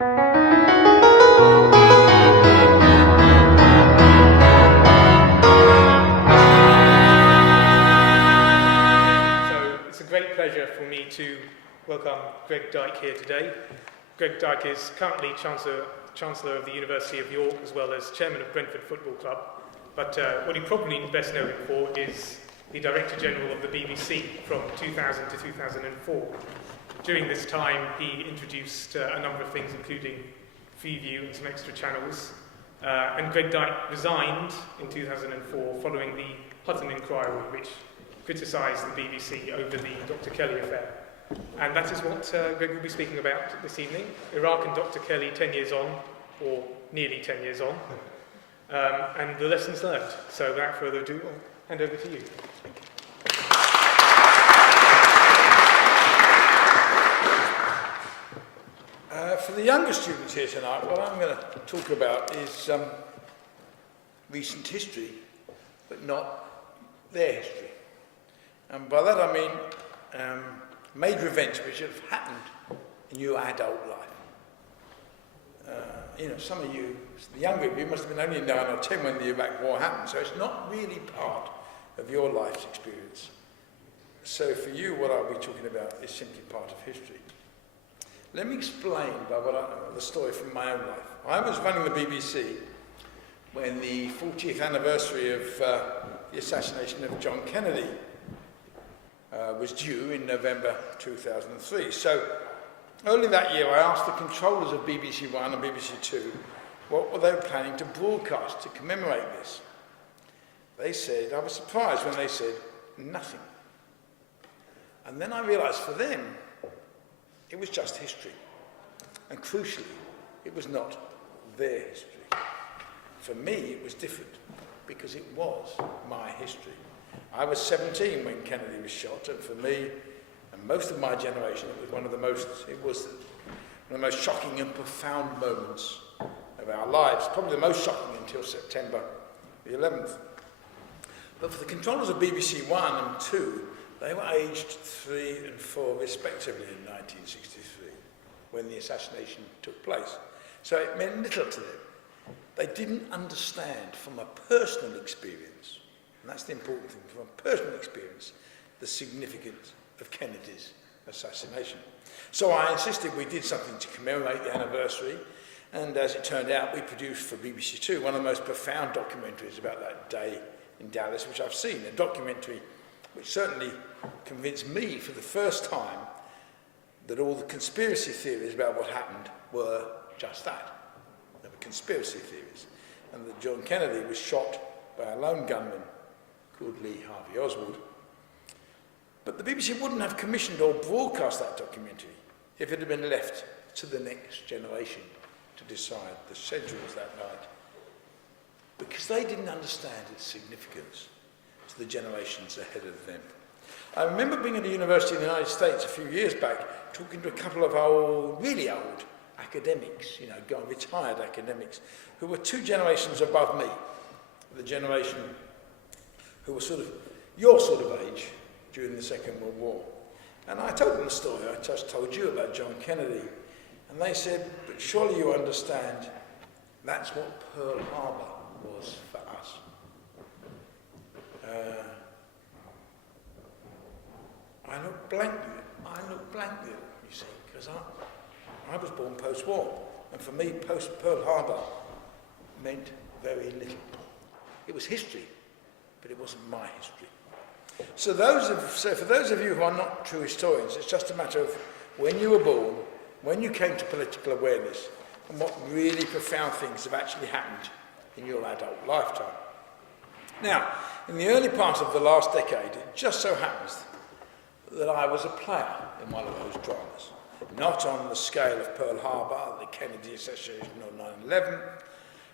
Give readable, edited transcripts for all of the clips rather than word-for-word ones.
It's a great pleasure for me to welcome Greg Dyke here today. Greg Dyke is currently Chancellor of the University of York, as well as Chairman of Brentford Football Club. But what you probably best know him for is the Director General of the BBC from 2000 to 2004. During this time, he introduced a number of things, including Freeview and some extra channels. And Greg Dyke resigned in 2004 following the Hutton Inquiry, which criticised the BBC over the Dr. Kelly affair. And that is what Greg will be speaking about this evening. Iraq and Dr. Kelly 10 years on, or nearly 10 years on, and the lessons learned. So without further ado, I'll hand over to you. Thank you. For the younger students here tonight, what I'm going to talk about is recent history, but not their history. And by that I mean major events which have happened in your adult life. Some of you, the younger of you, must have been only 9 or 10 when the Iraq War happened, so it's not really part of your life's experience. So for you, what I'll be talking about is simply part of history. Let me explain the story from my own life. I was running the BBC when the 40th anniversary of the assassination of John Kennedy was due in November 2003. So early that year I asked the controllers of BBC One and BBC Two what were they planning to broadcast to commemorate this. They said, I was surprised when they said nothing. And then I realised for them it was just history. And crucially, it was not their history. For me it was different because it was my history. I was 17 when Kennedy was shot, and for me, and most of my generation, it was one of the most shocking and profound moments of our lives, probably the most shocking until September the 11th. But for the controllers of BBC One and Two, they were aged 3 and 4 respectively in 1963, when the assassination took place. So it meant little to them. They didn't understand from a personal experience, and that's the important thing, from a personal experience, the significance of Kennedy's assassination. So I insisted we did something to commemorate the anniversary, and as it turned out, we produced for BBC Two one of the most profound documentaries about that day in Dallas, which I've seen, a documentary which certainly convinced me for the first time that all the conspiracy theories about what happened were just that. They were conspiracy theories, and that John Kennedy was shot by a lone gunman called Lee Harvey Oswald. But the BBC wouldn't have commissioned or broadcast that documentary if it had been left to the next generation to decide the schedules that night, because they didn't understand its significance to the generations ahead of them. I remember being at a university in the United States a few years back, talking to a couple of really old academics, retired academics, who were 2 generations above me, the generation who were sort of your sort of age during the Second World War. And I told them the story I just told you about John Kennedy. And they said, but surely you understand that's what Pearl Harbor was for us. I looked blankly at them, you see, because I was born post-war. And for me, Pearl Harbor meant very little. It was history, but it wasn't my history. So for those of you who are not true historians, it's just a matter of when you were born, when you came to political awareness, and what really profound things have actually happened in your adult lifetime. Now, in the early part of the last decade, it just so happens that I was a player in one of those dramas. Not on the scale of Pearl Harbor, the Kennedy assassination, or 9/11,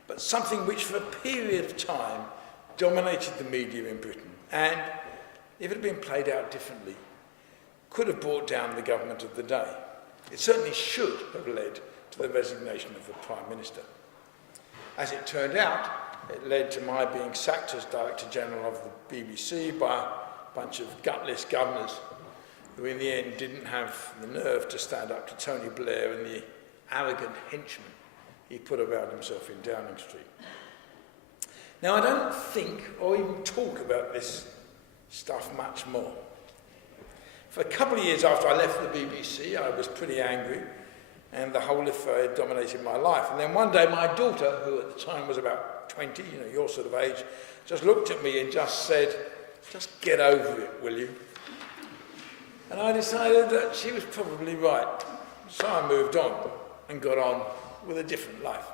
but something which for a period of time dominated the media in Britain, and if it had been played out differently, could have brought down the government of the day. It certainly should have led to the resignation of the Prime Minister. As it turned out, it led to my being sacked as Director General of the BBC by a bunch of gutless governors who in the end didn't have the nerve to stand up to Tony Blair and the arrogant henchman he put around himself in Downing Street. Now, I don't think or even talk about this stuff much more. For a couple of years after I left the BBC, I was pretty angry, and the whole affair dominated my life. And then one day my daughter, who at the time was about 20, your sort of age, just looked at me and just said, "Just get over it, will you?" And I decided that she was probably right. So I moved on and got on with a different life.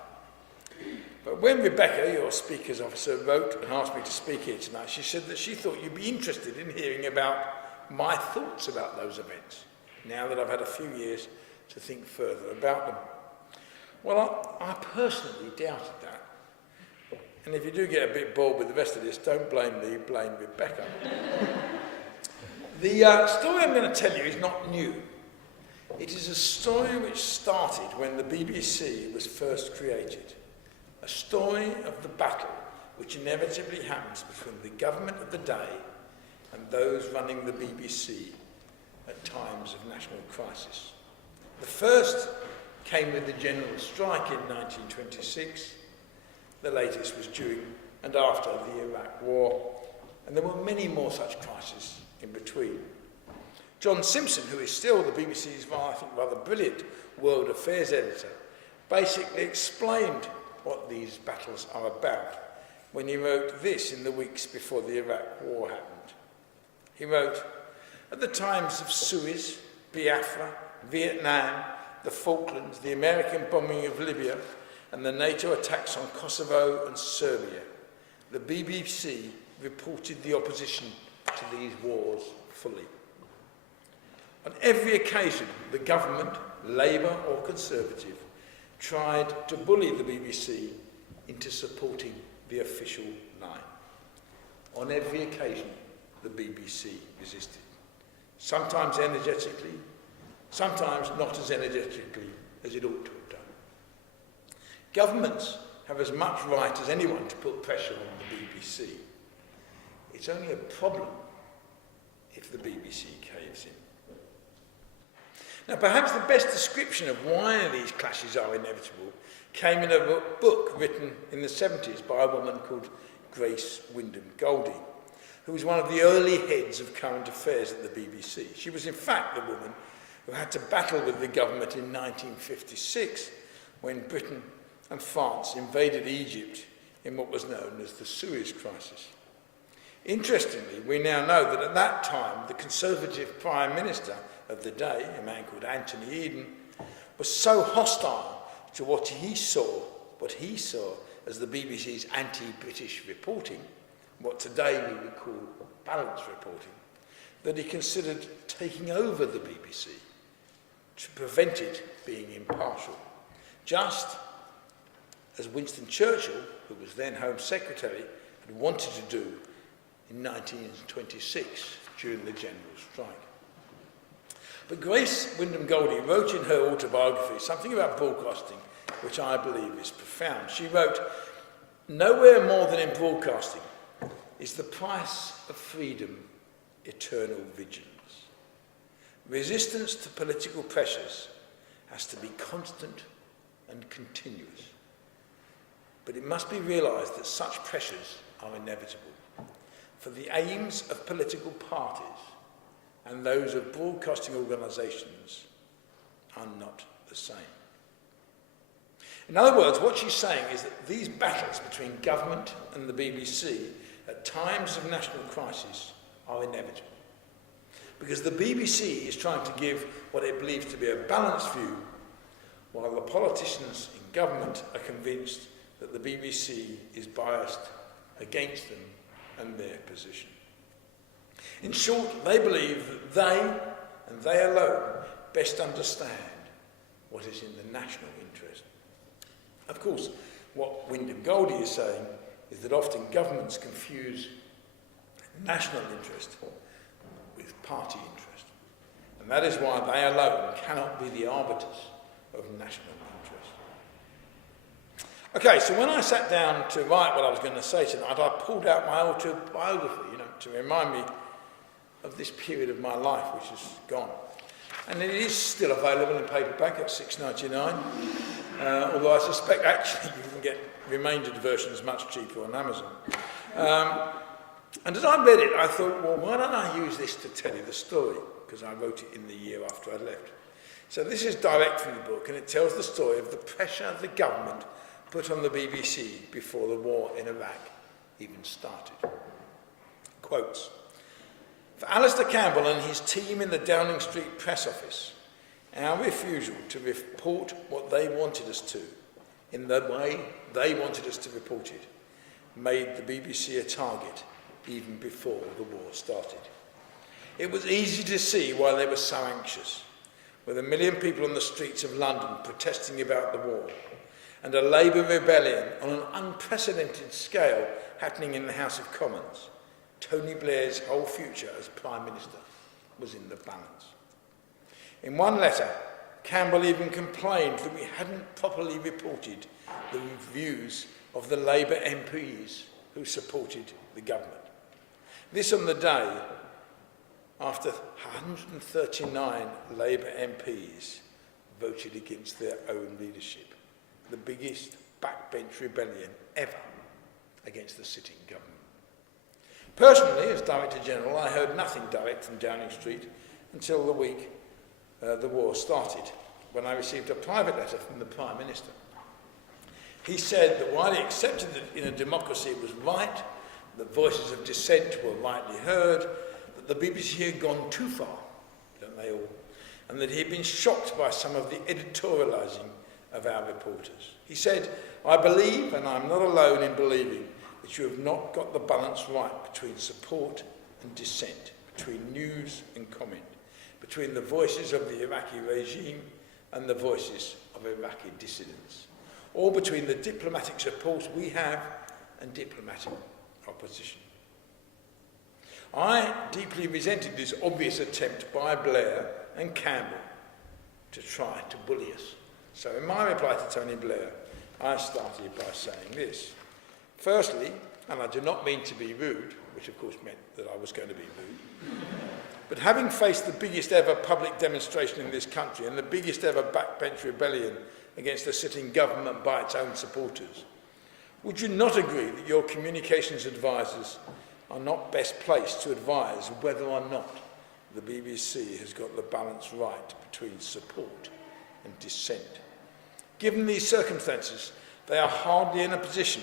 But when Rebecca, your speakers officer, wrote and asked me to speak here tonight, she said that she thought you'd be interested in hearing about my thoughts about those events, now that I've had a few years to think further about them. Well, I personally doubted that. And if you do get a bit bored with the rest of this, don't blame me, blame Rebecca. The story I'm going to tell you is not new. It is a story which started when the BBC was first created. A story of the battle which inevitably happens between the government of the day and those running the BBC at times of national crisis. The first came with the general strike in 1926. The latest was during and after the Iraq War, and there were many more such crises in between. John Simpson, who is still the BBC's, I think, rather brilliant world affairs editor, basically explained what these battles are about when he wrote this in the weeks before the Iraq War happened. He wrote, "At the times of Suez, Biafra, Vietnam, the Falklands, the American bombing of Libya, and the NATO attacks on Kosovo and Serbia, the BBC reported the opposition to these wars fully. On every occasion, the government, Labour or Conservative, tried to bully the BBC into supporting the official line. On every occasion, the BBC resisted. Sometimes energetically, sometimes not as energetically as it ought to have done. Governments have as much right as anyone to put pressure on the BBC. It's only a problem if the BBC caves in." Now, perhaps the best description of why these clashes are inevitable came in a book written in the 70s by a woman called Grace Wyndham Goldie, who was one of the early heads of current affairs at the BBC. She was, in fact, the woman who had to battle with the government in 1956 when Britain and France invaded Egypt in what was known as the Suez Crisis. Interestingly, we now know that at that time, the Conservative Prime Minister of the day, a man called Anthony Eden, was so hostile to what he saw as the BBC's anti-British reporting, what today we would call balanced reporting, that he considered taking over the BBC to prevent it being impartial, just as Winston Churchill, who was then Home Secretary, had wanted to do in 1926 during the general strike. But Grace Wyndham Goldie wrote in her autobiography something about broadcasting which I believe is profound. She wrote, "Nowhere more than in broadcasting is the price of freedom eternal vigilance. Resistance to political pressures has to be constant and continuous. But it must be realised that such pressures are inevitable, for the aims of political parties and those of broadcasting organisations are not the same." In other words, what she's saying is that these battles between government and the BBC at times of national crisis are inevitable, because the BBC is trying to give what it believes to be a balanced view, while the politicians in government are convinced that the BBC is biased against them and their position. In short, they believe that they, and they alone, best understand what is in the national interest. Of course, what Wyndham Goldie is saying is that often governments confuse national interest with party interest. And that is why they alone cannot be the arbiters of national interest. Okay, so when I sat down to write what I was going to say tonight, I pulled out my autobiography, to remind me of this period of my life which is gone. And it is still available in paperback at £6.99, although I suspect actually you can get remaindered versions much cheaper on Amazon. And as I read it, I thought, well, why don't I use this to tell you the story? Because I wrote it in the year after I left. So this is direct from the book, and it tells the story of the pressure the government put on the BBC before the war in Iraq even started. Quotes. For Alistair Campbell and his team in the Downing Street press office, our refusal to report what they wanted us to, in the way they wanted us to report it, made the BBC a target even before the war started. It was easy to see why they were so anxious, with 1 million people on the streets of London protesting about the war, and a Labour rebellion on an unprecedented scale happening in the House of Commons. Tony Blair's whole future as Prime Minister was in the balance. In one letter, Campbell even complained that we hadn't properly reported the views of the Labour MPs who supported the government. This on the day after 139 Labour MPs voted against their own leadership, the biggest backbench rebellion ever against the sitting government. Personally, as Director General, I heard nothing direct from Downing Street until the week the war started, when I received a private letter from the Prime Minister. He said that while he accepted that in a democracy it was right, that voices of dissent were rightly heard, that the BBC had gone too far, don't they all, and that he had been shocked by some of the editorialising of our reporters. He said, I believe, and I'm not alone in believing, that you have not got the balance right between support and dissent, between news and comment, between the voices of the Iraqi regime and the voices of Iraqi dissidents, or between the diplomatic support we have and diplomatic opposition. I deeply resented this obvious attempt by Blair and Campbell to try to bully us. So in my reply to Tony Blair, I started by saying this. Firstly, and I do not mean to be rude, which of course meant that I was going to be rude, but having faced the biggest ever public demonstration in this country and the biggest ever backbench rebellion against the sitting government by its own supporters, would you not agree that your communications advisors are not best placed to advise whether or not the BBC has got the balance right between support and dissent? Given these circumstances, they are hardly in a position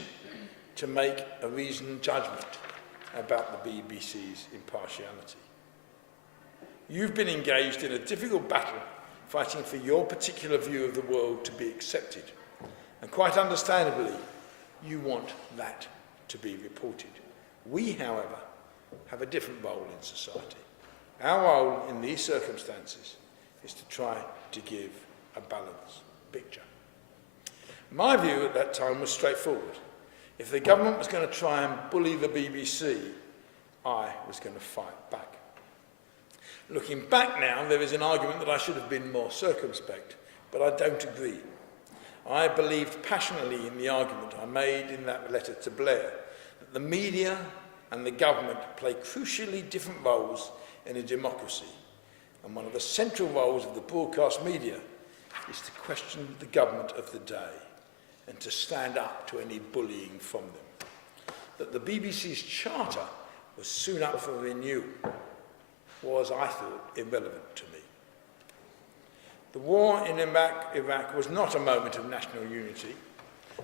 to make a reasoned judgment about the BBC's impartiality. You've been engaged in a difficult battle fighting for your particular view of the world to be accepted, and quite understandably, you want that to be reported. We, however, have a different role in society. Our role in these circumstances is to try to give a balanced picture. My view at that time was straightforward. If the government was going to try and bully the BBC, I was going to fight back. Looking back now, there is an argument that I should have been more circumspect, but I don't agree. I believed passionately in the argument I made in that letter to Blair, that the media and the government play crucially different roles in a democracy, and one of the central roles of the broadcast media is to question the government of the day and to stand up to any bullying from them. That the BBC's charter was soon up for renewal was, I thought, irrelevant to me. The war in Iraq was not a moment of national unity.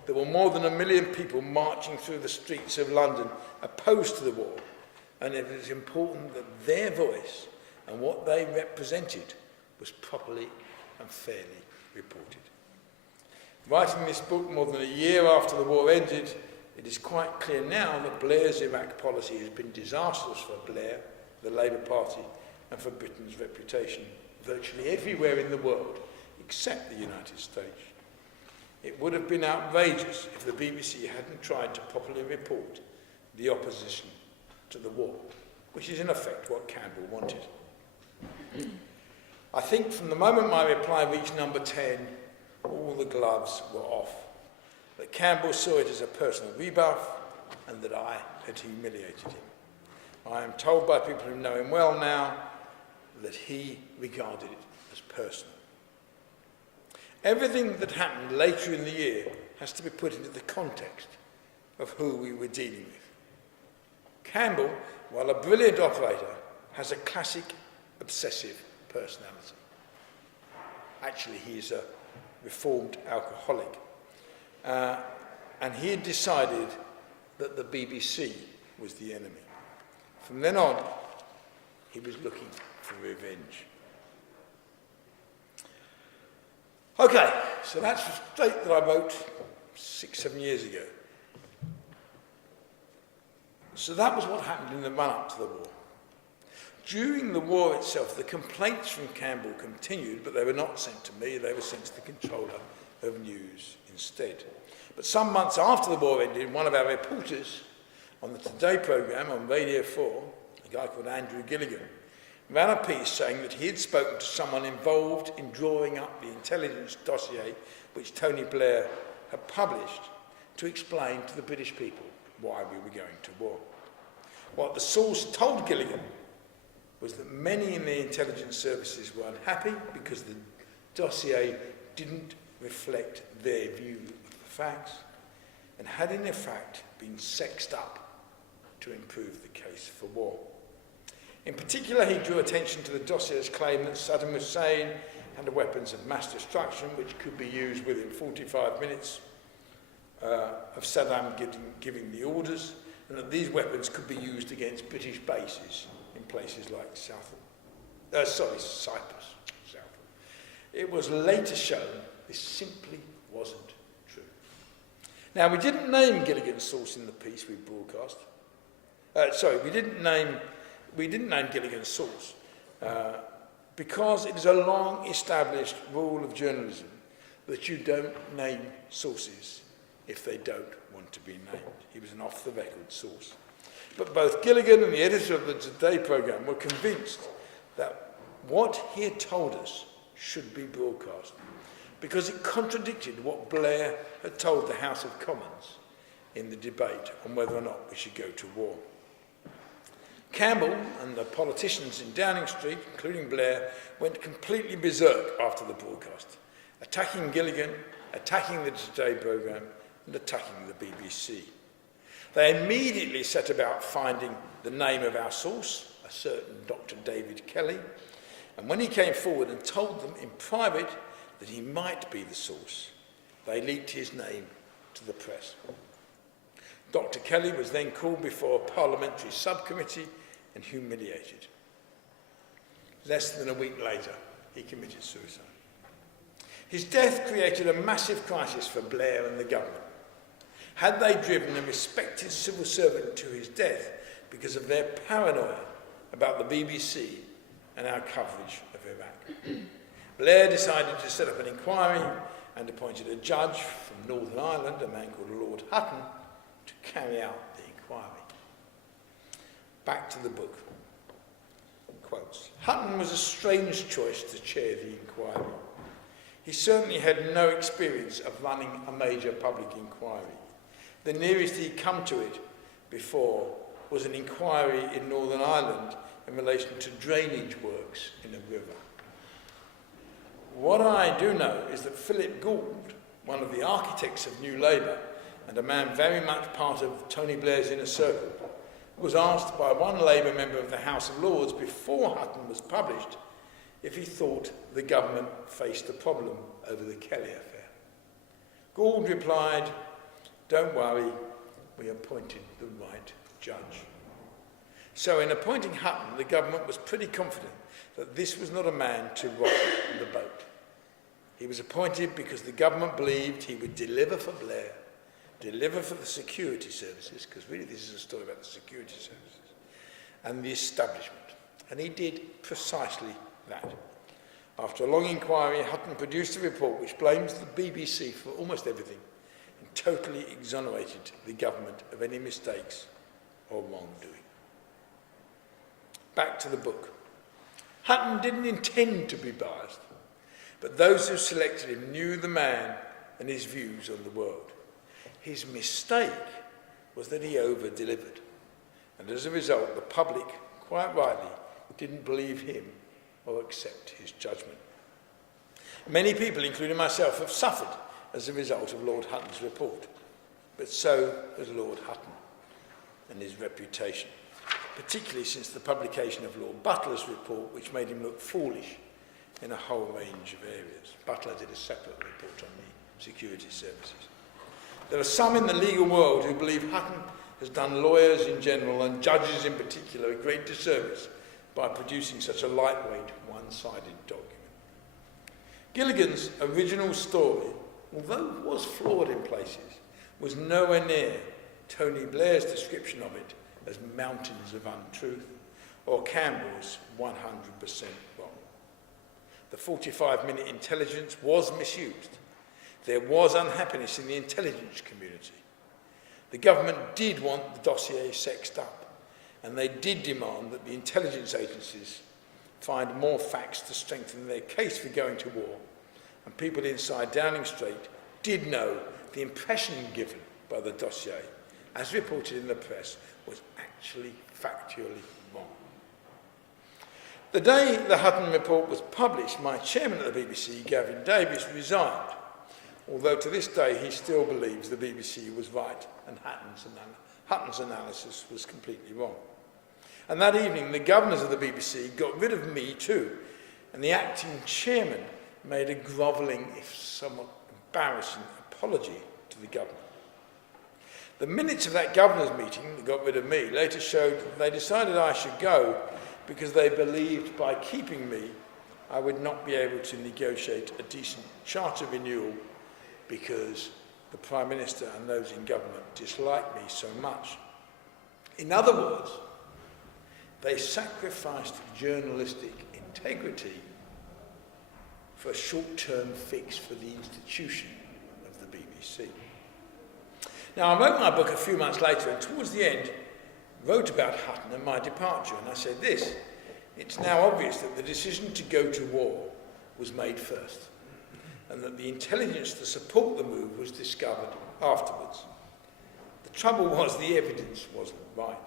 There were more than 1 million people marching through the streets of London opposed to the war, and it was important that their voice and what they represented was properly and fairly reported. Writing this book more than a year after the war ended, it is quite clear now that Blair's Iraq policy has been disastrous for Blair, the Labour Party, and for Britain's reputation virtually everywhere in the world, except the United States. It would have been outrageous if the BBC hadn't tried to properly report the opposition to the war, which is in effect what Campbell wanted. I think from the moment my reply reached number 10, all the gloves were off, that Campbell saw it as a personal rebuff and that I had humiliated him. I am told by people who know him well now that he regarded it as personal. Everything that happened later in the year has to be put into the context of who we were dealing with. Campbell, while a brilliant operator, has a classic obsessive personality. Actually, he is a reformed alcoholic. And he had decided that the BBC was the enemy. From then on, he was looking for revenge. Okay, so that's the state that I wrote 6-7 years ago. So that was what happened in the run-up to the war. During the war itself, the complaints from Campbell continued, but they were not sent to me, they were sent to the controller of news instead. But some months after the war ended, one of our reporters on the Today programme on Radio 4, a guy called Andrew Gilligan, ran a piece saying that he had spoken to someone involved in drawing up the intelligence dossier which Tony Blair had published to explain to the British people why we were going to war. What the source told Gilligan was that many in the intelligence services were unhappy because the dossier didn't reflect their view of the facts and had in effect been sexed up to improve the case for war. In particular, he drew attention to the dossier's claim that Saddam Hussein had weapons of mass destruction which could be used within 45 minutes of Saddam giving the orders, and that these weapons could be used against British bases in places like Cyprus. It was later shown this simply wasn't true. Now, we didn't name Gilligan's source in the piece we broadcast. We didn't name Gilligan's source because it is a long-established rule of journalism that you don't name sources if they don't want to be named. He was an off-the-record source. But both Gilligan and the editor of the Today programme were convinced that what he had told us should be broadcast because it contradicted what Blair had told the House of Commons in the debate on whether or not we should go to war. Campbell and the politicians in Downing Street, including Blair, went completely berserk after the broadcast, attacking Gilligan, attacking the Today programme, and attacking the BBC. They immediately set about finding the name of our source, a certain Dr. David Kelly, and when he came forward and told them in private that he might be the source, they leaked his name to the press. Dr. Kelly was then called before a parliamentary subcommittee and humiliated. Less than a week later, he committed suicide. His death created a massive crisis for Blair and the government. Had they driven a respected civil servant to his death because of their paranoia about the BBC and our coverage of Iraq? Blair decided to set up an inquiry and appointed a judge from Northern Ireland, a man called Lord Hutton, to carry out the inquiry. Back to the book. Quotes. Hutton was a strange choice to chair the inquiry. He certainly had no experience of running a major public inquiry. The nearest he'd come to it before was an inquiry in Northern Ireland in relation to drainage works in a river. What I do know is that Philip Gould, one of the architects of New Labour and a man very much part of Tony Blair's inner circle, was asked by one Labour member of the House of Lords before Hutton was published if he thought the government faced a problem over the Kelly affair. Gould replied, "Don't worry, we appointed the right judge." So in appointing Hutton, the government was pretty confident that this was not a man to rock the boat. He was appointed because the government believed he would deliver for Blair, deliver for the security services, because really this is a story about the security services, and the establishment. And he did precisely that. After a long inquiry, Hutton produced a report which blames the BBC for almost everything and totally exonerated the government of any mistakes or wrongdoing. Back to the book. Hutton didn't intend to be biased, but those who selected him knew the man and his views on the world. His mistake was that he over-delivered, and as a result, the public, quite rightly, didn't believe him or accept his judgment. Many people, including myself, have suffered as a result of Lord Hutton's report, but so has Lord Hutton and his reputation, particularly since the publication of Lord Butler's report, which made him look foolish in a whole range of areas. Butler did a separate report on the security services. There are some in the legal world who believe Hutton has done lawyers in general and judges in particular a great disservice by producing such a lightweight, one-sided document. Gilligan's original story, although it was flawed in places, was nowhere near Tony Blair's description of it as mountains of untruth, or Campbell's 100% wrong. The 45-minute intelligence was misused. There was unhappiness in the intelligence community. The government did want the dossier sexed up, and they did demand that the intelligence agencies find more facts to strengthen their case for going to war, and people inside Downing Street did know the impression given by the dossier, as reported in the press, was actually factually wrong. The day the Hutton report was published, my chairman at the BBC, Gavin Davies, resigned, although to this day he still believes the BBC was right and Hutton's analysis was completely wrong. And that evening, the governors of the BBC got rid of me too, and the acting chairman made a grovelling, if somewhat embarrassing, apology to the government. The minutes of that governors' meeting that got rid of me later showed that they decided I should go because they believed by keeping me I would not be able to negotiate a decent charter renewal because the Prime Minister and those in government disliked me so much. In other words, they sacrificed journalistic integrity for a short-term fix for the institution of the BBC. Now, I wrote my book a few months later, and towards the end, wrote about Hutton and my departure, and I said this: it's now obvious that the decision to go to war was made first, and that the intelligence to support the move was discovered afterwards. The trouble was the evidence wasn't right.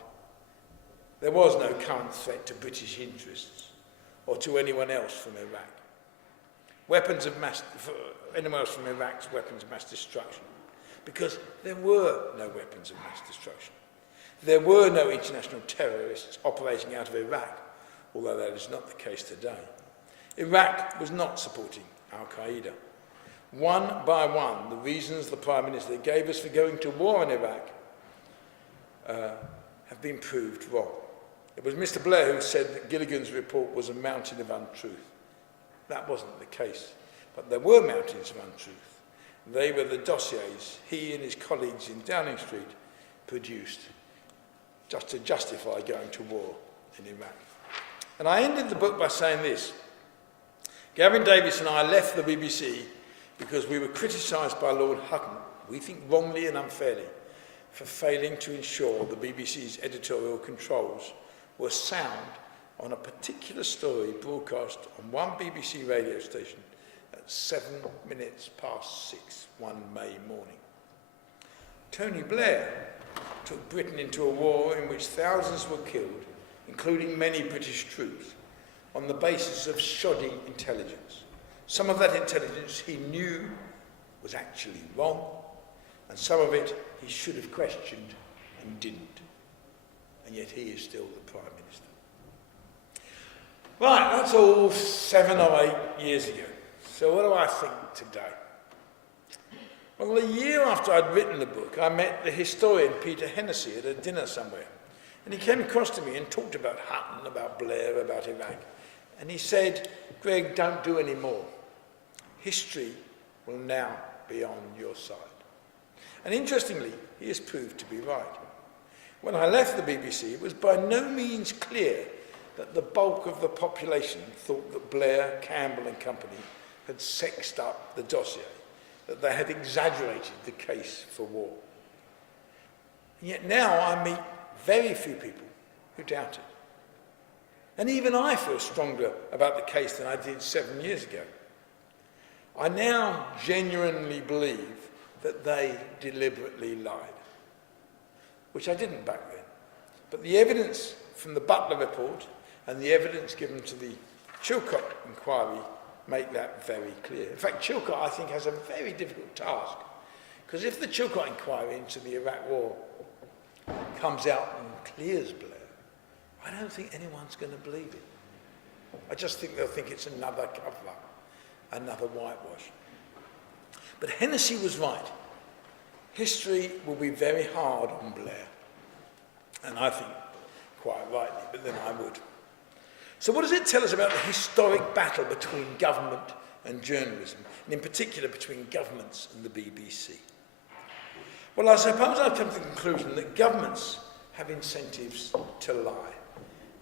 There was no current threat to British interests or to anyone else from Iraq. Anyone else from Iraq's weapons of mass destruction, because there were no weapons of mass destruction. There were no international terrorists operating out of Iraq, although that is not the case today. Iraq was not supporting Al-Qaeda. One by one, the reasons the Prime Minister gave us for going to war in Iraq have been proved wrong. It was Mr. Blair who said that Gilligan's report was a mountain of untruth. That wasn't the case, but there were mountains of untruth. They were the dossiers he and his colleagues in Downing Street produced just to justify going to war in Iraq. And I ended the book by saying this: Gavin Davies and I left the BBC because we were criticised by Lord Hutton, we think wrongly and unfairly, for failing to ensure the BBC's editorial controls were sound on a particular story broadcast on one BBC radio station at 6 one May morning. Tony Blair took Britain into a war in which thousands were killed, including many British troops, on the basis of shoddy intelligence. Some of that intelligence he knew was actually wrong, and some of it he should have questioned and didn't. And yet he is still the Prime Minister. Right, that's all 7 or 8 years ago. So what do I think today? Well, a year after I'd written the book, I met the historian Peter Hennessy at a dinner somewhere. And he came across to me and talked about Hutton, about Blair, about Iraq. And he said, "Greg, don't do any more. History will now be on your side." And interestingly, he has proved to be right. When I left the BBC, it was by no means clear that the bulk of the population thought that Blair, Campbell and company had sexed up the dossier, that they had exaggerated the case for war. And yet now I meet very few people who doubt it. And even I feel stronger about the case than I did 7 years ago. I now genuinely believe that they deliberately lied, which I didn't back then. But the evidence from the Butler report and the evidence given to the Chilcot inquiry make that very clear. In fact, Chilcot, I think, has a very difficult task, because if the Chilcot Inquiry into the Iraq War comes out and clears Blair, I don't think anyone's going to believe it. I just think they'll think it's another cover-up, another whitewash. But Hennessy was right. History will be very hard on Blair. And I think quite rightly, but then I would. So what does it tell us about the historic battle between government and journalism, and in particular between governments and the BBC? Well, I suppose I've come to the conclusion that governments have incentives to lie,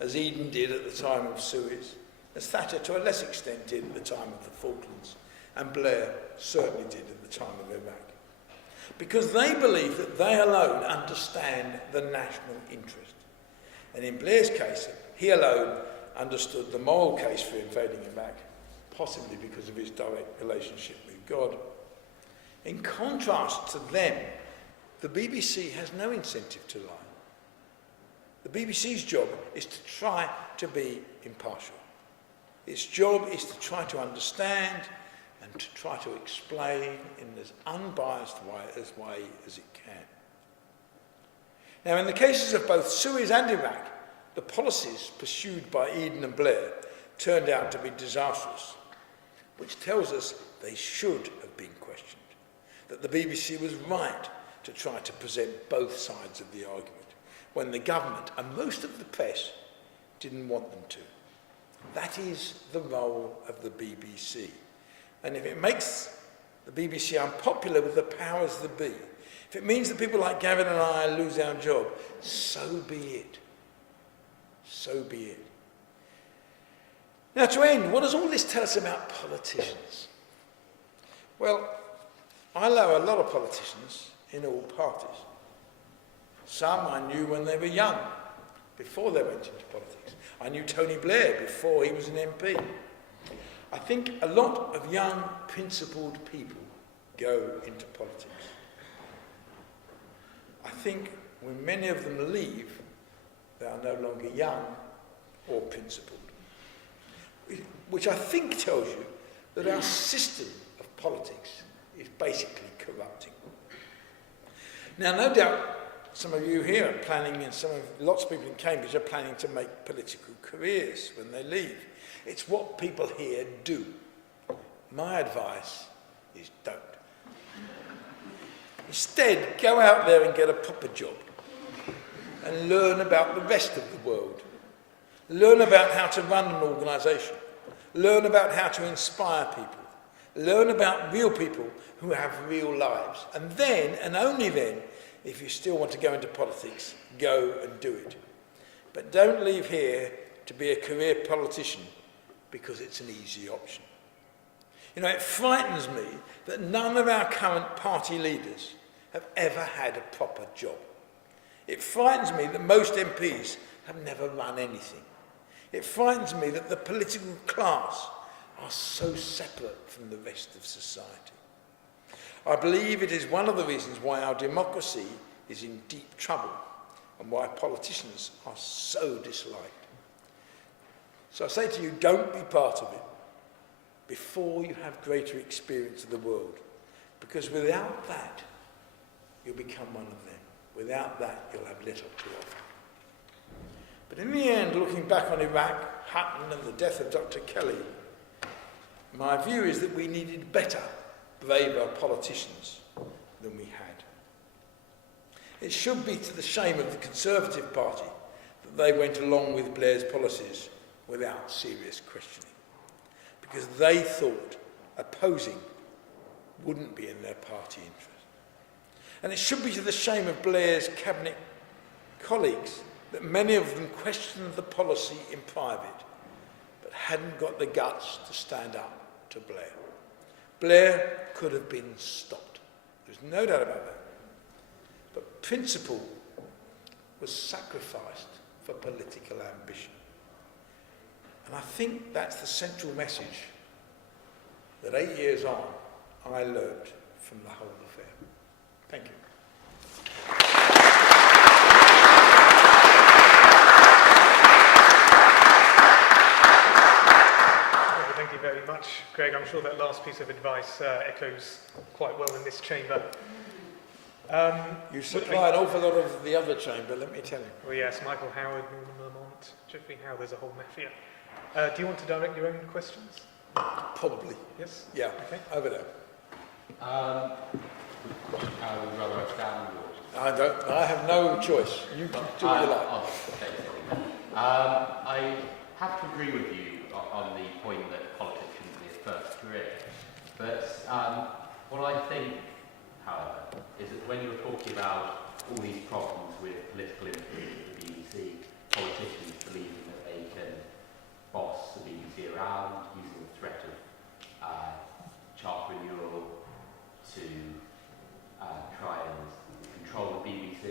as Eden did at the time of Suez, as Thatcher to a less extent did at the time of the Falklands, and Blair certainly did at the time of Iraq. Because they believe that they alone understand the national interest. And in Blair's case, he alone understood the moral case for invading Iraq, possibly because of his direct relationship with God. In contrast to them, the BBC has no incentive to lie. The BBC's job is to try to be impartial. Its job is to try to understand and to try to explain in as unbiased way as it can. Now, in the cases of both Suez and Iraq, the policies pursued by Eden and Blair turned out to be disastrous, which tells us they should have been questioned, that the BBC was right to try to present both sides of the argument, when the government and most of the press didn't want them to. That is the role of the BBC. And if it makes the BBC unpopular with the powers that be, if it means that people like Gavin and I lose our job, so be it. So be it. Now, to end, what does all this tell us about politicians? Well, I know a lot of politicians in all parties. Some I knew when they were young, before they went into politics. I knew Tony Blair before he was an MP. I think a lot of young, principled people go into politics. I think when many of them leave, they are no longer young or principled. Which I think tells you that our system of politics is basically corrupting. Now, no doubt, some of you here are planning, and lots of people in Cambridge are planning to make political careers when they leave. It's what people here do. My advice is don't. Instead, go out there and get a proper job and learn about the rest of the world. Learn about how to run an organisation. Learn about how to inspire people. Learn about real people who have real lives. And then, and only then, if you still want to go into politics, go and do it. But don't leave here to be a career politician because it's an easy option. You know, it frightens me that none of our current party leaders have ever had a proper job. It frightens me that most MPs have never run anything. It frightens me that the political class are so separate from the rest of society. I believe it is one of the reasons why our democracy is in deep trouble and why politicians are so disliked. So I say to you, don't be part of it before you have greater experience of the world, because without that, you'll become one of them. Without that, you'll have little to offer. But in the end, looking back on Iraq, Hutton and the death of Dr. Kelly, my view is that we needed better, braver politicians than we had. It should be to the shame of the Conservative Party that they went along with Blair's policies without serious questioning, because they thought opposing wouldn't be in their party interest. And it should be to the shame of Blair's cabinet colleagues that many of them questioned the policy in private, but hadn't got the guts to stand up to Blair. Blair could have been stopped. There's no doubt about that. But principle was sacrificed for political ambition. And I think that's the central message that 8 years on, I learned from the whole affair. Thank you. Thank you very much, sure that last piece of advice echoes quite well in this chamber. You supply an awful lot of the other chamber, let me tell you. Well, yes, Michael Howard, Norman Lamont, Jeffrey Howe, there's a whole mafia. Do you want to direct your own questions? Probably. Yes? Yeah, Okay. over there. I would rather stand or... I have no choice. You can do what you like. I have to agree with you on the point that politics shouldn't be his first career. But what I think, however, is that when you're talking about all these problems with political influence at the BBC, politicians believing that they can boss the BBC around using the threat of charter renewal to try and control the BBC,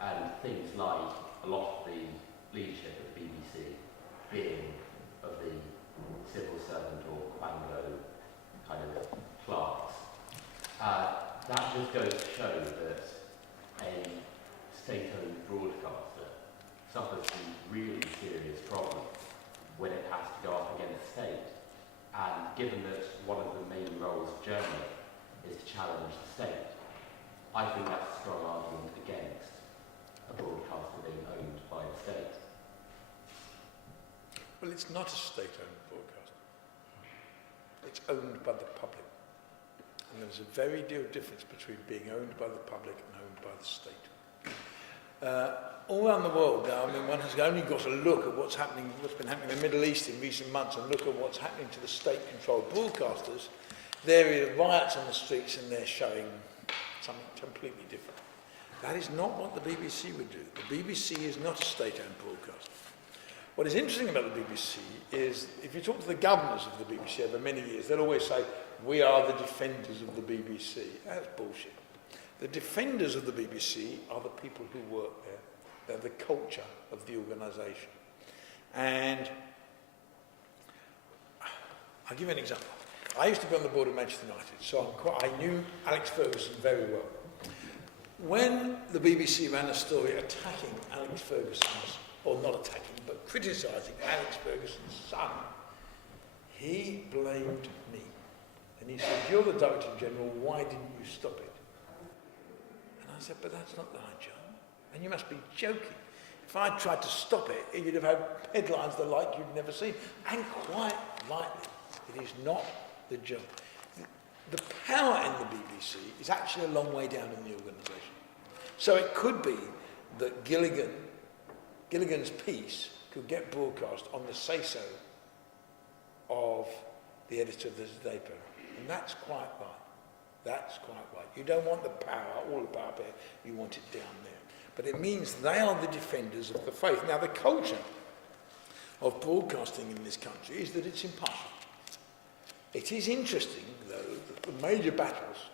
and things like a lot of the leadership of the BBC being of the civil servant or quanglo kind of class. That just goes to show that a state-owned broadcaster suffers from really serious problems when it has to go up against state. And given that one of the main roles of journalists is to challenge the state, I think that's a strong argument against a broadcaster being owned by the state. Well, it's not a state-owned broadcaster. It's owned by the public. And there's a very deal difference between being owned by the public and owned by the state. All around the world now, I mean, one has only got to look at what's been happening in the Middle East in recent months and look at what's happening to the state-controlled broadcasters. There are riots on the streets and they're showing something completely different. That is not what the BBC would do. The BBC is not a state-owned broadcaster. What is interesting about the BBC is, if you talk to the governors of the BBC over many years, they'll always say, we are the defenders of the BBC. That's bullshit. The defenders of the BBC are the people who work there. They're the culture of the organisation. And I'll give you an example. I used to be on the board of Manchester United, so I knew Alex Ferguson very well. When the BBC ran a story attacking Alex Ferguson's, or not attacking, but criticising Alex Ferguson's son, he blamed me. And he said, you're the Director General, why didn't you stop it? And I said, but that's not my job. And you must be joking. If I tried to stop it, you'd have had headlines the like you'd never seen. And quite rightly, it is not the job. The power in the BBC is actually a long way down in the organisation. So it could be that Gilligan's piece could get broadcast on the say-so of the editor of the Today paper. And that's quite right. That's quite right. You don't want the power, all the power there, you want it down there. But it means they are the defenders of the faith. Now, the culture of broadcasting in this country is that it's impartial. It is interesting, though, that the major battles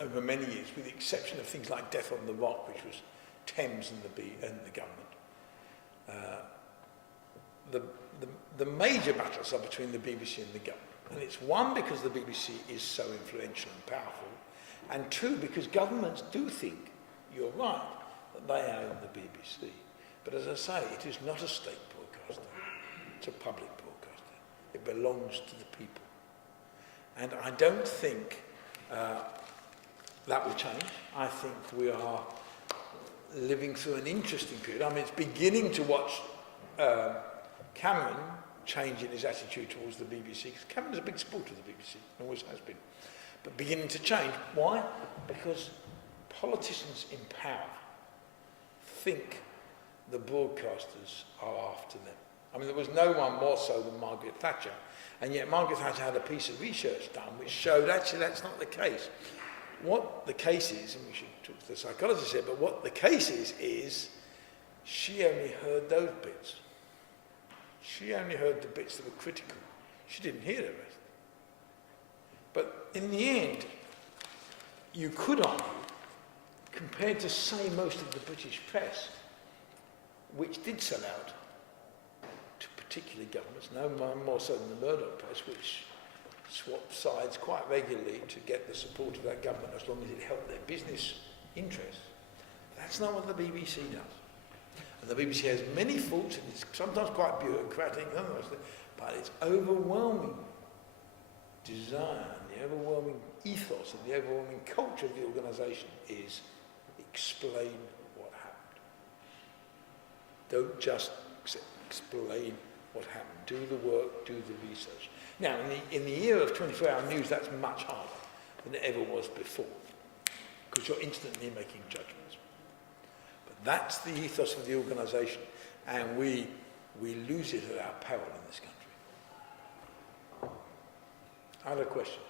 over many years, with the exception of things like Death on the Rock, which was Thames and the government, the major battles are between the BBC and the government. And it's one, because the BBC is so influential and powerful, and two, because governments do think, you're right, that they own the BBC. But as I say, it is not a state broadcaster, it's a public broadcaster. It belongs to the people. And I don't think that will change. I think we are living through an interesting period. I mean, it's beginning to watch Cameron changing his attitude towards the BBC, because Cameron's a big supporter of the BBC, always has been, but beginning to change. Why? Because politicians in power think the broadcasters are after them. I mean, there was no one more so than Margaret Thatcher, and yet Margaret Thatcher had a piece of research done which showed actually that's not the case. What the case is, and we should talk to the psychologist here, but what the case is she only heard those bits. She only heard the bits that were critical. She didn't hear the rest. But in the end, you could argue, compared to, say, most of the British press, which did sell out to particular governments, no more so than the Murdoch press, which swapped sides quite regularly to get the support of that government as long as it helped their business interests. That's not what the BBC does. And the BBC has many faults, and it's sometimes quite bureaucratic, but it's overwhelming desire, the overwhelming ethos and the overwhelming culture of the organisation is explain what happened. Don't just explain what happened. Do the work, do the research. Now, in the era of 24-hour news, that's much harder than it ever was before, because you're instantly making judgments. But that's the ethos of the organisation, and we lose it at our peril in this country. Other questions?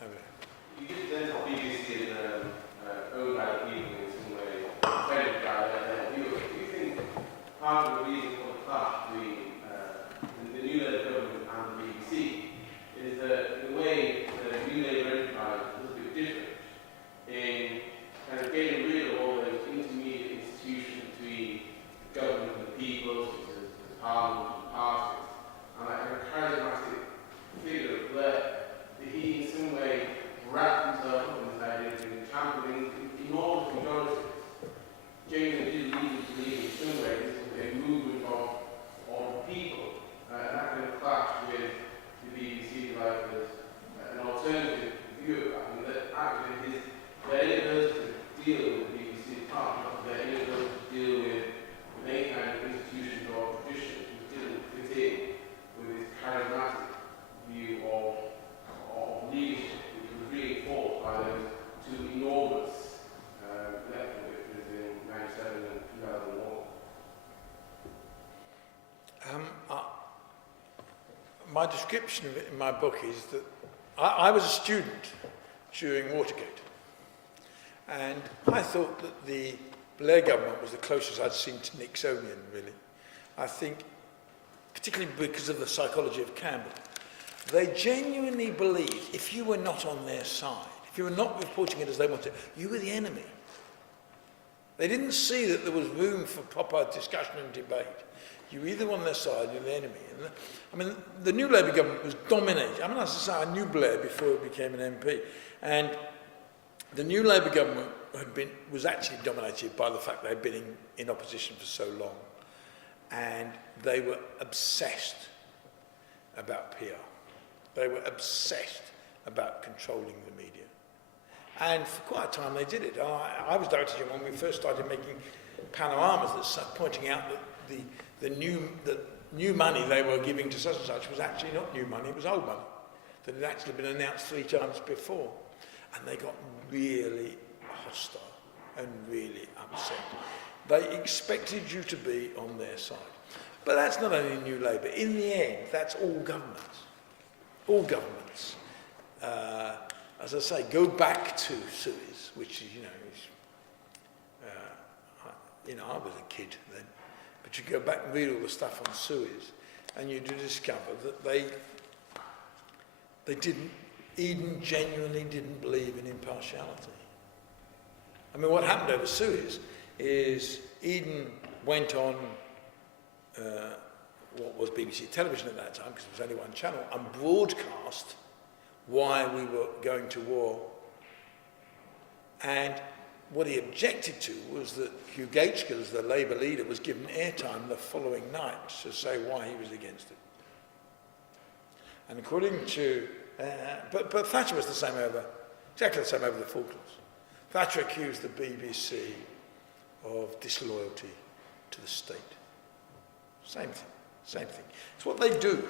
Over there. You did then the BBC own by people in some way, offended by their view. Do you think part of the reason for the clash between the new Labour government and the BBC is that the way the new Labour enterprise was a bit different in kind of getting rid of all those intermediate institutions between government and the people, such as Parliament and parties, and like a charismatic figure of Blair, that he in some way wrapped himself up in this idea and championing enormous majorities. Genuinely did lead to believe in some way this was a movement of people, and that kind of clashed with the BBC like as an alternative view of that, and that actually their inability to deal with the BBC part, their inability to deal with any kind of institutions or traditions which didn't fit in with this charismatic view of leadership, which was reinforced by those two enormous election victories in 97 and 2001. My description of it in my book is that I was a student during Watergate, and I thought that the Blair government was the closest I'd seen to Nixonian, really. I think, particularly because of the psychology of Campbell, they genuinely believed if you were not on their side, if you were not reporting it as they wanted, you were the enemy. They didn't see that there was room for proper discussion and debate. You were either on their side or you're the enemy. And the new Labour government was dominated. As I say, I knew Blair before he became an MP. And the new Labour government was actually dominated by the fact they'd been in opposition for so long. And they were obsessed about PR. They were obsessed about controlling the media. And for quite a time they did it. I was director general when we first started making panoramas that pointing out that the new money they were giving to such and such was actually not new money, it was old money, that had actually been announced 3 times before. And they got really hostile and really upset. They expected you to be on their side. But that's not only New Labour. In the end, that's all governments. All governments. As I say, go back to Suez, which is, I was a kid then, but you go back and read all the stuff on Suez, and you do discover that Eden genuinely didn't believe in impartiality. What happened over Suez is Eden went on what was BBC television at that time, because there was only one channel, and broadcast why we were going to war. And what he objected to was that Hugh Gaitskell, as the Labour leader, was given airtime the following night to say why he was against it. And according to... but Thatcher was exactly the same over the Falklands. Thatcher accused the BBC of disloyalty to the state. Same thing. It's what they do.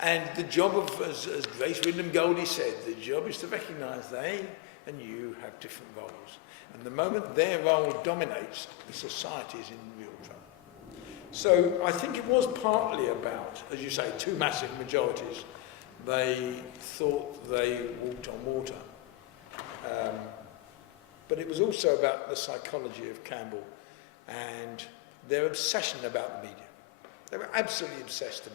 And the job of, as Grace Wyndham Goldie said, the job is to recognise they and you have different roles. And the moment their role dominates, the society is in real trouble. So I think it was partly about, as you say, 2 massive majorities. They thought they walked on water. But it was also about the psychology of Campbell and their obsession about the media. They were absolutely obsessed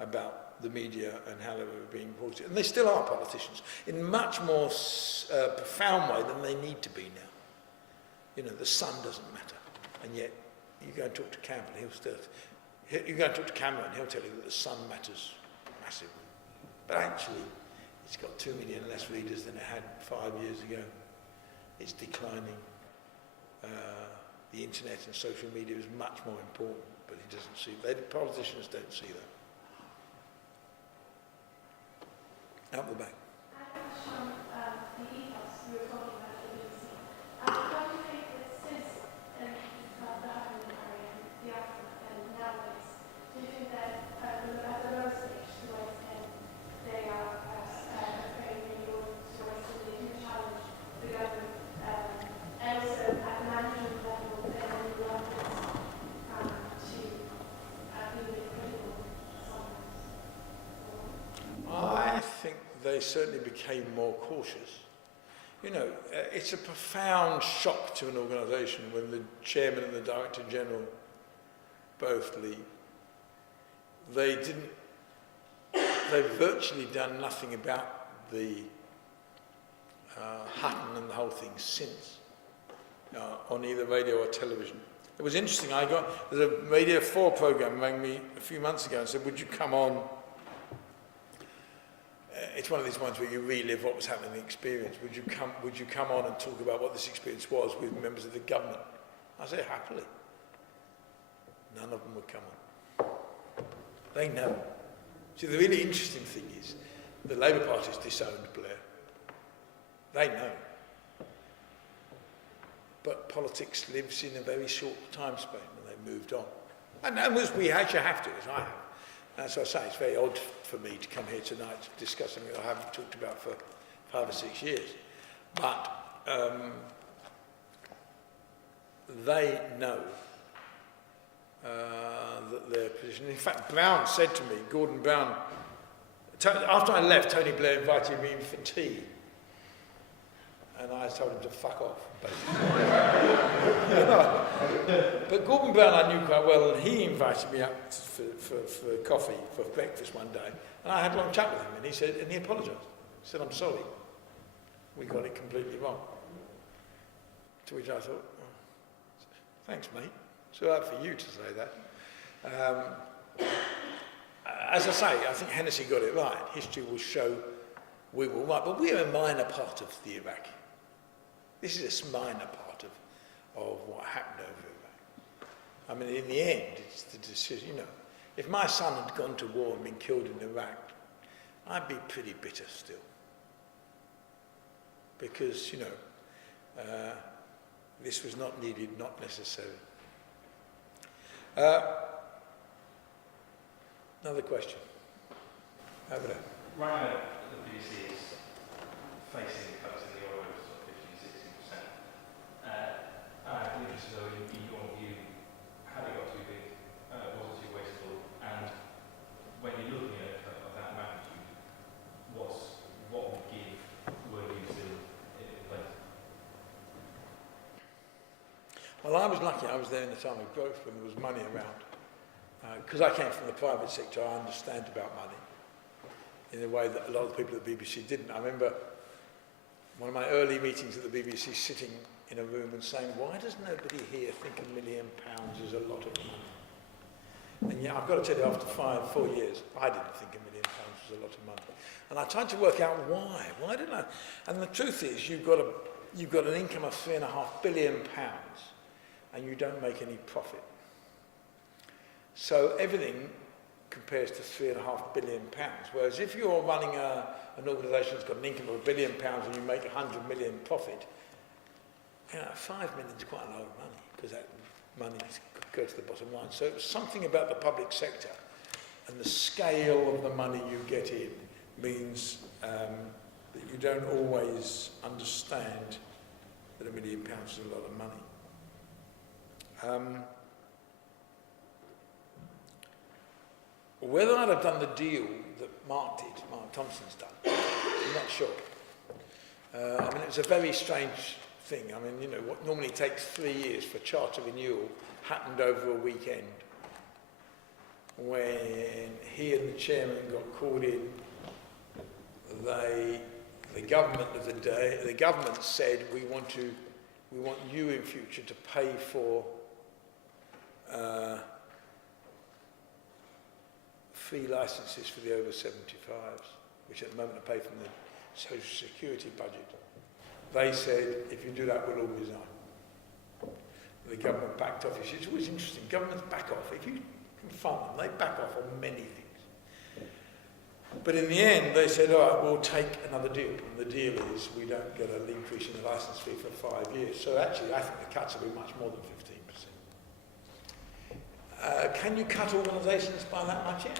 about the media and how they were being reported. And they still are politicians, in much more profound way than they need to be now. The sun doesn't matter. And yet, you go and talk to Campbell, you go and talk to Cameron, he'll tell you that the sun matters massively. But actually, it's got 2 million less readers than it had 5 years ago. It's declining. The internet and social media is much more important, but he doesn't see. Politicians don't see that. Out the back. I think they certainly became more cautious. You know, it's a profound shock to an organisation when the chairman and the director general both leave. They've virtually done nothing about the Hutton and the whole thing since, on either radio or television. It was interesting, there's a Radio 4 programme rang me a few months ago and said, would you come on? It's one of these ones where you relive what was happening in the experience. Would you come on and talk about what this experience was with members of the government? I said, happily. None of them would come on. They know. See, the really interesting thing is, the Labour Party's disowned Blair. They know. But politics lives in a very short time span, and they moved on. And as we actually have to, as I have. As I say, it's very odd for me to come here tonight to discuss something I haven't talked about for 5 or 6 years. But they know that their position. In fact, Brown said to me, Gordon Brown, after I left, Tony Blair invited me in for tea. And I told him to fuck off, basically. But Gordon Brown I knew quite well, and he invited me up for coffee, for breakfast one day. And I had a long chat with him, and he apologised. He said, I'm sorry, we got it completely wrong. To which I thought, oh, thanks, mate. It's all right for you to say that. As I say, I think Hennessy got it right. History will show we were right, but we're a minor part of the Iraq. This is a minor part of what happened over Iraq. I mean, in the end, it's the decision, you know. If my son had gone to war and been killed in Iraq, I'd be pretty bitter still. Because, you know, this was not needed, not necessary. Another question. Over there. Right now, the BBC is facing cuts in the oil of sort of 50-60%. I'd be interested in your view, how they got too big, was it too wasteful, and when you're looking at of that magnitude, what would give were you still in place? Well, I was lucky. I was there in the time of growth when there was money around. Because I came from the private sector, I understand about money in a way that a lot of the people at the BBC didn't. I remember one of my early meetings at the BBC sitting in a room and saying, why does nobody here think £1 million is a lot of money? And yeah, I've got to tell you, after 4 years, I didn't think £1 million was a lot of money. And I tried to work out why. Why didn't I? And the truth is, you've got an income of £3.5 billion and you don't make any profit. So everything compares to £3.5 billion. Whereas if you're running an organisation that's got an income of £1 billion and you make 100 million profit, you know, 5 million is quite a lot of money because that money goes to the bottom line. So something about the public sector and the scale of the money you get in means that you don't always understand that £1 million is a lot of money. Whether I'd have done the deal that Mark Thompson's done, I'm not sure. I mean, it was a very strange thing. I mean, you know, what normally takes 3 years for charter renewal happened over a weekend when he and the chairman got called in. The government of the day, the government said, we want you in future to pay for free licences for the over 75s, which at the moment are paid from the Social Security budget. They said, if you do that, we'll all resign. The government backed off. It's always interesting. Governments back off. If you can fund them, they back off on many things. But in the end, they said, all right, we'll take another deal. And the deal is we don't get an increase in the licence fee for 5 years. So actually, I think the cuts will be much more than 15%. Can you cut organisations by that much? Yeah.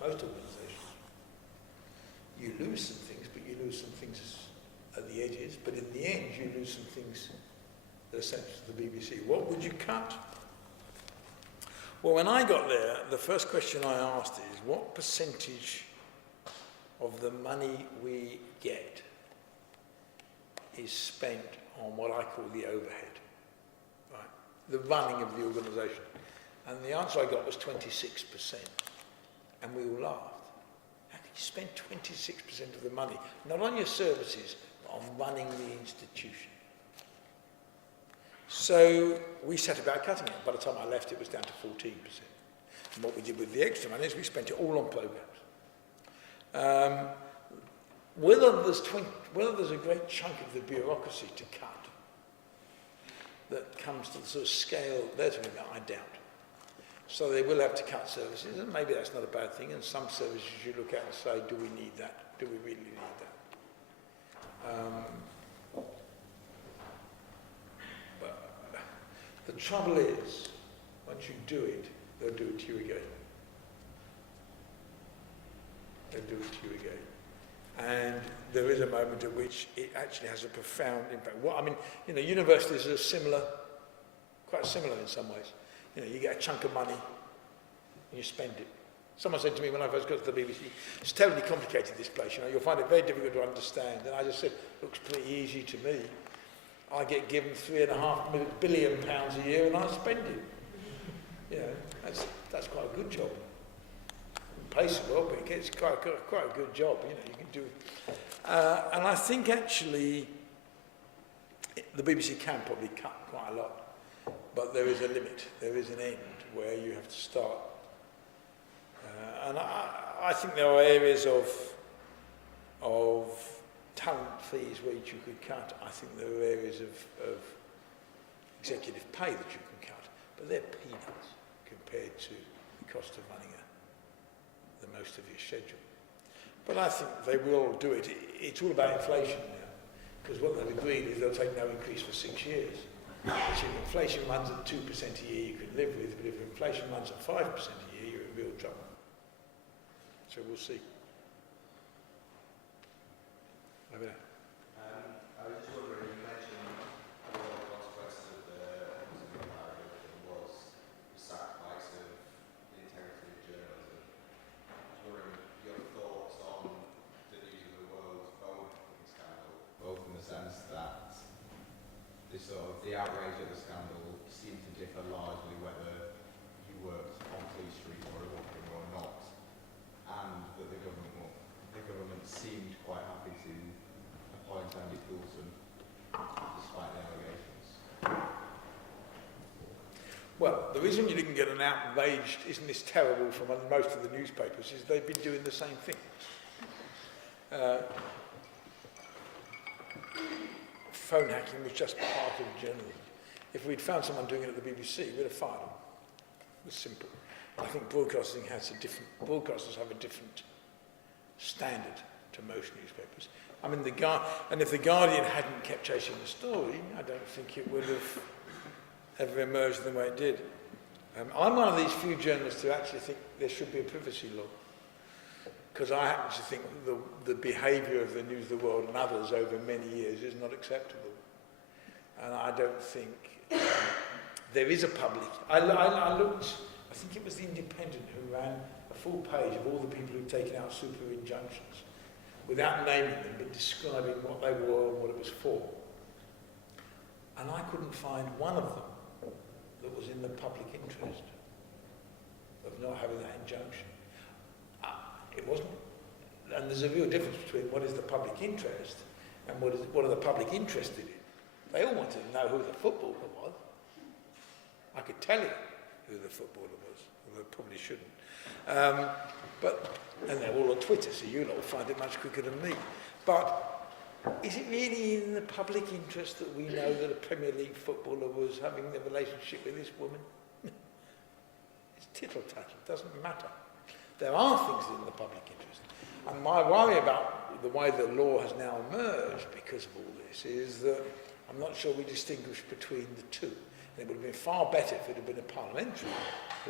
Most organisations. You lose some things, but you lose some things at the edges. But in the end, you lose some things that are central to the BBC. What would you cut? Well, when I got there, the first question I asked is, what percentage of the money we get is spent on what I call the overhead, right? The running of the organisation. And the answer I got was 26%. And we all laughed. How can you spend 26% of the money, not on your services, but on running the institution? So we set about cutting it. By the time I left, it was down to 14%. And what we did with the extra money is we spent it all on programmes. Whether there's a great chunk of the bureaucracy to cut that comes to the sort of scale they're talking about, I doubt. So they will have to cut services, and maybe that's not a bad thing. And some services you look at and say, do we need that? Do we really need that? The trouble is, once you do it, they'll do it to you again. They'll do it to you again. And there is a moment at which it actually has a profound impact. Universities are similar, quite similar in some ways. You get a chunk of money and you spend it. Someone said to me when I first got to the BBC, it's terribly complicated, this place, you'll find it very difficult to understand. And I just said, looks pretty easy to me. I get given £3.5 billion a year and I spend it. That's quite a good job. It pays well, but it's quite a good job. You can do it. And I think actually the BBC can probably cut quite a lot, but there is a limit. There is an end where you have to start. And I think there are areas of talent fees which you could cut. I think there are areas of executive pay that you can cut, but they're peanuts compared to the cost of running the most of your schedule. But I think they will do it. It's all about inflation now, because what they've agreed is they'll take no increase for 6 years. Which if inflation runs at 2% a year, you can live with, but if inflation runs at 5% a year, you're in real trouble. So we'll see. Over there. I was just wondering, you mentioned one of the consequences of the was the sacrifice of the integrity of journalism. I was wondering your thoughts on the News of the World phone hacking scandal, both in the sense that the outrage at the scandal seemed to differ largely whether you worked on Fleet Street or a Walking or not, and that the government seemed quite happy to appoint Andy Coulson despite the allegations. Well, the reason you didn't get an outraged, isn't this terrible, from most of the newspapers is they've been doing the same thing. Phone hacking was just part of journalism. If we'd found someone doing it at the BBC, we'd have fired them. It was simple. I think broadcasters have a different standard to most newspapers. And if the Guardian hadn't kept chasing the story, I don't think it would have ever emerged the way it did. I'm one of these few journalists who actually think there should be a privacy law, because I happen to think the behaviour of the News of the World and others over many years is not acceptable. And I don't think there is a public. I looked, I think it was The Independent who ran a full page of all the people who'd taken out super injunctions, without naming them, but describing what they were and what it was for. And I couldn't find one of them that was in the public interest of not having that injunction. It wasn't. And there's a real difference between what is the public interest and what are the public interested in. They all wanted to know who the footballer was. I could tell you who the footballer was, although I probably shouldn't. And they're all on Twitter, so you lot will find it much quicker than me. But is it really in the public interest that we know that a Premier League footballer was having a relationship with this woman? It's tittle-tattle, it doesn't matter. there are things in the public interest. And my worry about the way the law has now emerged because of all this is that I'm not sure we distinguish between the two. And it would have been far better if it had been a parliamentary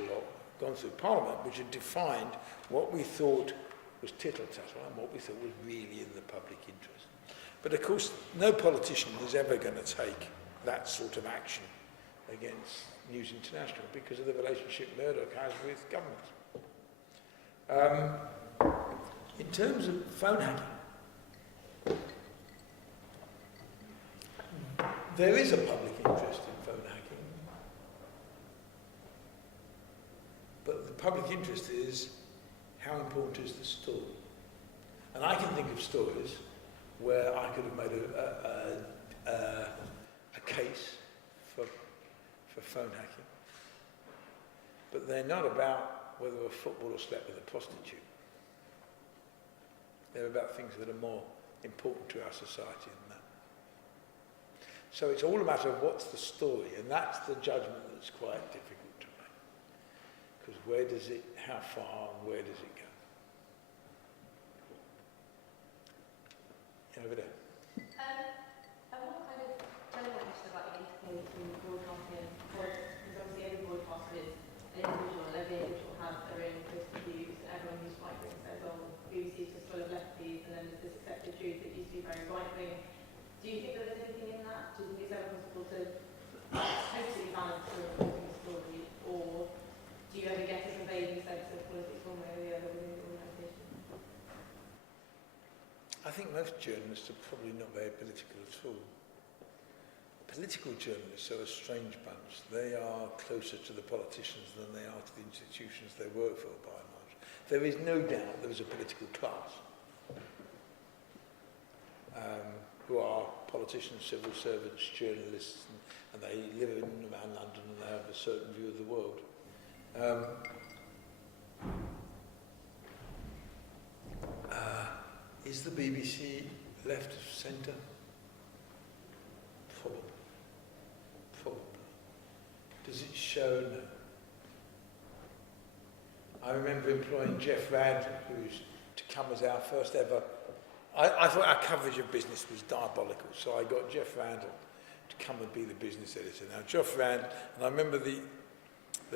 law, gone through Parliament, which had defined what we thought was tittle-tattle and what we thought was really in the public interest. But of course, no politician is ever going to take that sort of action against News International because of the relationship Murdoch has with government. In terms of phone hacking, there is a public interest in phone hacking, but the public interest is how important is the story. And I can think of stories where I could have made a case for phone hacking, but they're not about whether a footballer slept with a prostitute. They're about things that are more important to our society than that. So it's all a matter of what's the story, and that's the judgment that's quite difficult to make. Because where does it, how far, and where does it go? Over there. I want to kind of tell you about the interplay between broadcasting and politics, because obviously every broadcaster is an individual, and every individual has their own political views, and everyone who's right-wing says, oh, BBC is just full of lefties, and then there's this accepted truth that used to be very right-wing. Do you think that there's anything in that? Do you think it's ever possible to totally balance the reporting story, or do you ever get a pervading sense of politics one way or the other within the organisation? I think most journalists are probably not very political at all. Political journalists are a strange bunch. They are closer to the politicians than they are to the institutions they work for, by and large. There is no doubt there is a political class who are politicians, civil servants, journalists, and they live in and around London and they have a certain view of the world. Is the BBC left of centre? Probably. Does it show? No. I remember employing Jeff Randall, who's to come as our first ever. I thought our coverage of business was diabolical, so I got Jeff Randall to come and be the business editor. Now, Jeff Randall, and I remember the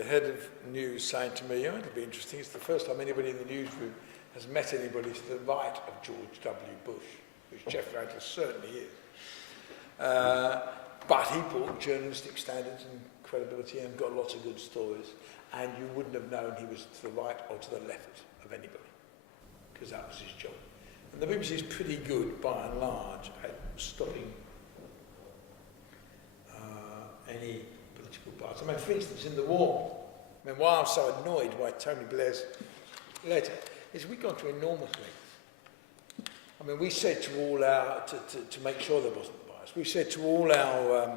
head of news saying to me, oh, it'll be interesting, it's the first time anybody in the newsroom has met anybody to the right of George W. Bush, which Jeff Randall certainly is. But he brought journalistic standards and credibility and got lots of good stories, and you wouldn't have known he was to the right or to the left of anybody, because that was his job. And the BBC is pretty good, by and large, at stopping any political bias. I mean, for instance, in the war, I mean, why I'm so annoyed by Tony Blair's letter is we've gone to enormous lengths. I mean, we said to all our, to make sure there wasn't bias, we said to all our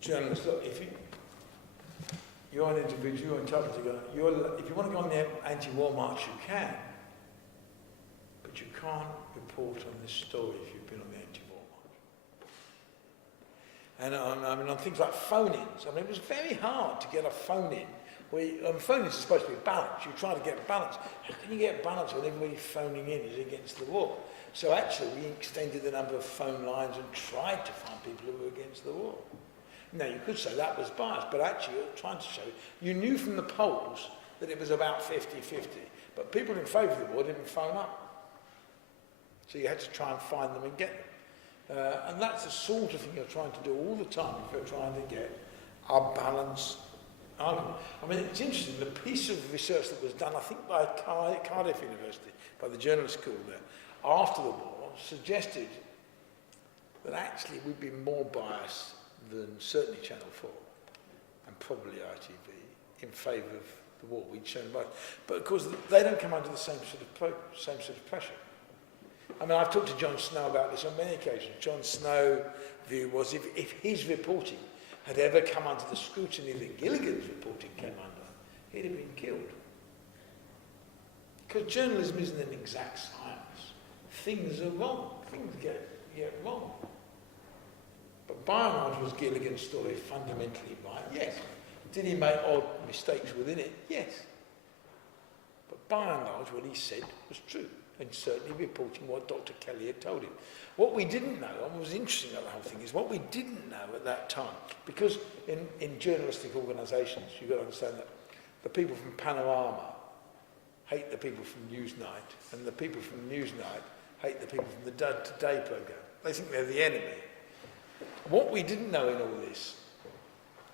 journalists, look, if you're an individual, you're entitled to go, if you want to go on the anti-war march, you can, but you can't report on this story if you've been on the anti-war march. And I mean, on things like phone-ins, I mean, it was very hard to get a phone-in. Phone-ins are supposed to be balanced. You try to get balance. How can you get balance when everybody phoning in is against the war? So actually, we extended the number of phone lines and tried to find people who were against the war. Now, you could say that was biased, but actually, you're trying to show, you knew from the polls that it was about 50-50, but people in favour of the war didn't phone up. So you had to try and find them and get them. And that's the sort of thing you're trying to do all the time if you're trying to get a balanced argument. I mean, it's interesting, the piece of research that was done, I think, by Cardiff University, by the journalist school there, after the war, suggested that actually we'd be more biased than certainly Channel 4 and probably ITV in favour of the war. We'd shown bias. But of course, they don't come under the same sort of pressure. I mean, I've talked to John Snow about this on many occasions. John Snow's view was if his reporting had ever come under the scrutiny that Gilligan's reporting came under, he'd have been killed. Because journalism isn't an exact science. Things are wrong. Things get wrong. But by and large, was Gilligan's story fundamentally right? Yes. Did he make odd mistakes within it? Yes. But by and large, what he said was true, and certainly reporting what Dr. Kelly had told him. What we didn't know, and what was interesting about the whole thing, is what we didn't know at that time, because in journalistic organisations, you've got to understand that the people from Panorama hate the people from Newsnight, and the people from Newsnight hate the people from the Today programme. They think they're the enemy. What we didn't know in all this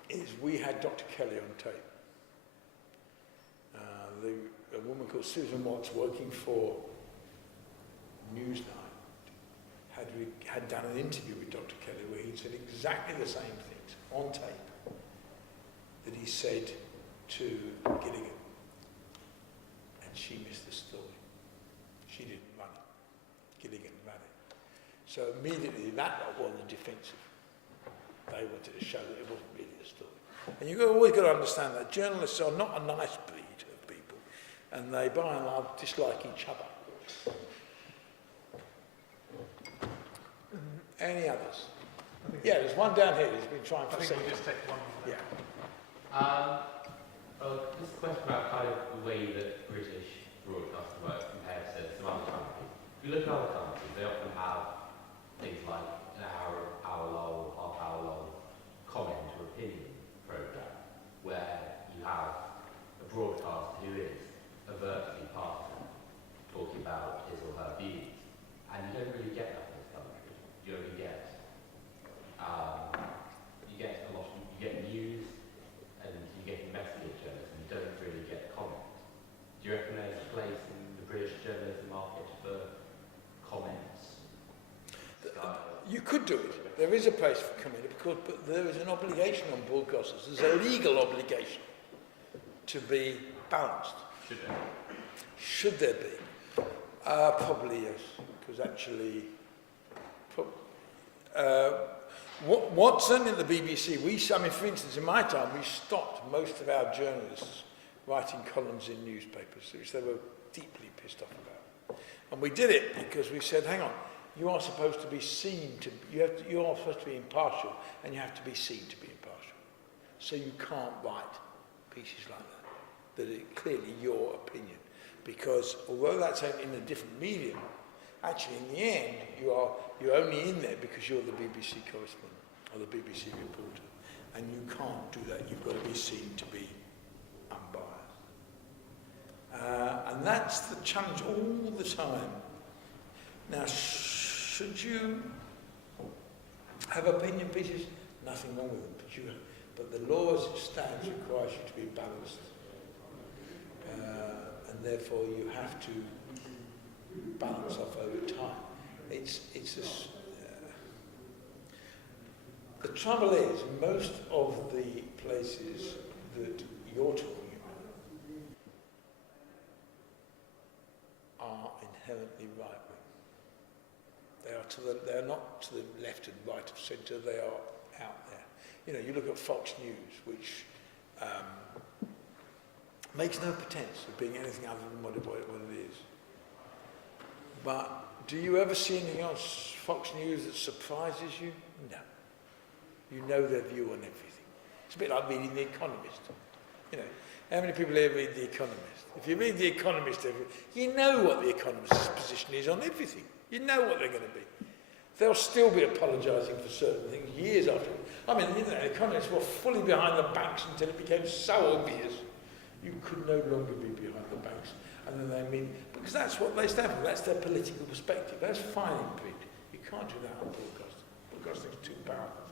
is we had Dr. Kelly on tape. A woman called Susan Watts, working for Newsnight, had done an interview with Dr. Kelly where he said exactly the same things on tape that he said to Gilligan. And she missed the story. She didn't run it. Gilligan ran it. So immediately that lot were on the defensive. They wanted to show that it wasn't really a story. And you've always got to understand that journalists are not a nice breed of people, and they by and large dislike each other. Any others? Yeah, there's one down here who's been trying for a second. We'll just take one. Yeah. Just a question about kind of the way that British broadcasting works compared to some other countries. If you look at other countries, they often have things like an hour-long, half-hour-long comment or opinion programme, where you have a broadcaster who is overtly partisan, talking about his or her views, and you don't really get that in this country. You only get a lot. You get news, and you get investigative journalism. You don't really get comment. Do you reckon there's a place in the British journalism market for comments? You could do it. There is a place for comment, but there is an obligation on broadcasters. There's a legal obligation to be balanced. Should there be? Probably yes, because actually, what's certainly at the BBC, for instance, in my time, we stopped most of our journalists writing columns in newspapers, which they were deeply pissed off about. And we did it because we said, hang on, you are supposed to be seen to, you are supposed to be impartial, and you have to be seen to be impartial. So you can't write pieces like that are clearly your opinion. Because although that's in a different medium, actually in the end, you're only in there because you're the BBC correspondent or the BBC reporter. And you can't do that. You've got to be seen to be unbiased. And that's the challenge all the time. Now, should you have opinion pieces? Nothing wrong with them. But the law as it stands requires you to be balanced. And therefore you have to balance off over time. The trouble is, most of the places that you're talking about are inherently right-wing. They are not to the left and right of centre, they are out there. You know, you look at Fox News, which makes no pretense of being anything other than what it is. But do you ever see anything on Fox News that surprises you? No. You know their view on everything. It's a bit like reading The Economist. You know, how many people here read The Economist? If you read The Economist, you know what The Economist's position is on everything. You know what they're going to be. They'll still be apologising for certain things years after. I mean, you know, The Economists were fully behind the banks until it became so obvious you could no longer be behind the banks. And then because that's what they stand for, that's their political perspective. That's fine in print. You can't do that on broadcasting. Broadcasting's too powerful.